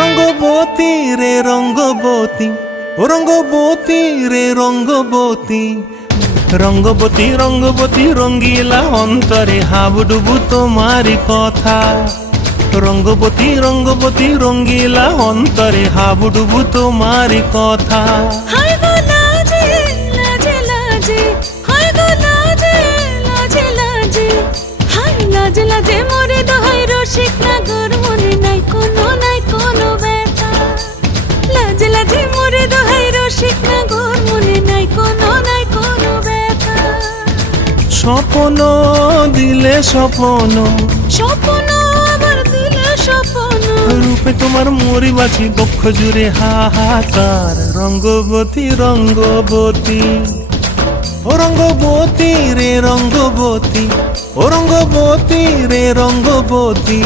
রঙ্গবতী রে রঙ্গবতী, ও রঙ্গবতী রে রঙ্গবতী, রঙ্গবতী রঙ্গবতী রঙ্গিলা অন্তরে হাবুডুবু তোমারি কথা। রঙ্গবতী রঙ্গবতী রঙ্গিলা অন্তরে হাবুডুবু তোমারি কথা। হায় গো লাজে লাজে লাজে, হায় গো লাজে লাজে লাজে, হায় লাজে লাজে মোরে দোহাই রসিক নাগর মনে নাই কোনো ব্যথা। লাজে লাজে মোরে দোহাই রসিক নাগর মনে নাই কোনো ব্যথা। স্বপ্ন দিলে স্বপ্ন, স্বপ্ন আবার দিলে স্বপ্ন, রূপে তোমার মরি বাছি বক্ষ জুড়ে হাহাকার। রঙ্গবতী রঙ্গবতী, ও রঙ্গবতী রে রঙ্গবতী, ও রঙ্গবতী রে রঙ্গবতী।